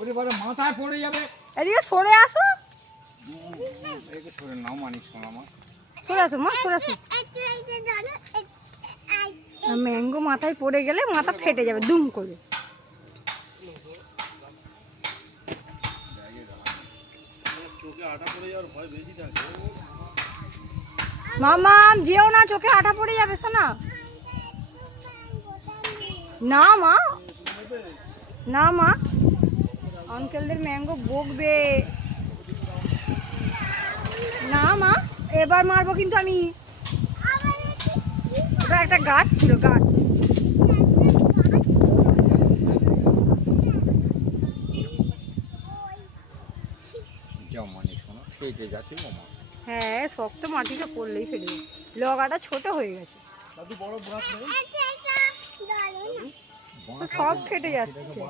ওরে বাবা মাথায় পড়ে যাবে। এদিকে সরে আসো। এদিকে সরে নাও মানিক সোনা মা। সরে আসো মা, সরে আসো। ম্যাঙ্গো মাথায় পড়ে গেলে মাথা ফেটে যাবে দুম করে। মামা যেও না, চোখে আঠা পড়ে যাবে শোনা। না মা, না মা, আঙ্কেলদের ম্যাঙ্গো বকবে না মা। এবার মারবো কিন্তু আমি। ওটা একটা গাছ ছিল, গাছ। যাও মানিক সোনা, ফেটে যাচ্ছে মামা। হ্যাঁ, শক্ত মাটিটা পড়লেই ফেটে যাবে। লগাটা ছোট হয়ে গেছে তো সব ফেটে যাচ্ছে।